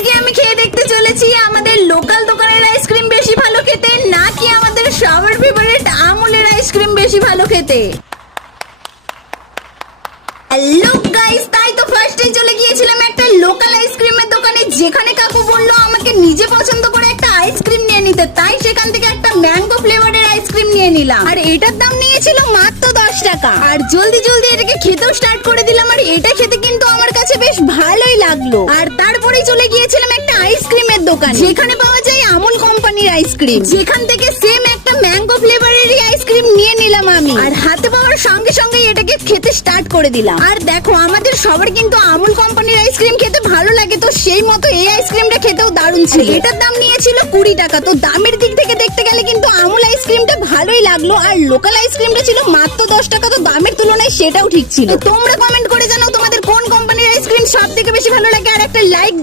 আজকে আমি খেয়ে দেখতে চলেছি আমাদের লোকাল দোকানের আইসক্রিম বেশি ভালো খেতে নাকি আমাদের সবার ফেভারিট আমুলের আইসক্রিম বেশি ভালো খেতে। হ্যালো গাইস, তাই তো ফার্স্টেই চলে গিয়েছিলাম একটা লোকাল আইসক্রিমের দোকানে, যেখানে কাকু বললো আমাকে নিজে পছন্দ করে একটা আইসক্রিম নিয়ে নিতে। তাই সেখান থেকে একটা ম্যাঙ্গো ফ্লেভারের আইসক্রিম নিয়ে নিলাম, আর এটার দাম নিয়েছিল মাত্র 10 টাকা। আর জলদি জলদি এটাকে খেতেও স্টার্ট করে দিলাম, আর এটা খেতে কিন্তু আমার কাছে বেশ ভালোই লাগলো। আর তারপরেই চলে গিয়েছিলাম একটা আইসক্রিমের দোকান, যেখানে পাওয়া যায় আমুল কোম্পানির আইসক্রিম, যেখান থেকে সেম একটা ম্যাঙ্গো ফ্লেভারেরই আইসক্রিম নিয়ে নিলাম আমি। আর হাতে পাওয়ার সঙ্গে সঙ্গে এটাকে খেতে স্টার্ট করে দিলাম। আর দেখো, আমাদের সবার কিন্তু আমুল কোম্পানির আইসক্রিম খেতে ভালো লাগে, তো সেই মতো এই আইসক্রিমটা খেতেও দারুণ ছিল। এটার দাম নিয়েছিল 20 টাকা। তো দামের দিক থেকে দেখতে গেলে কিন্তু আমুল আইসক্রিমটা ভালোই লাগলো, আর লোকাল আইসক্রিমটা ছিল মাত্র 10 টাকা। তো দামের তুলনায় সেটাও ঠিক ছিল। তোমরা কমেন্ট করে জানাও তোমাদের কোন কোম্পানির আইসক্রিম সব থেকে বেশি ভালো লাগে, আর একটা লাইক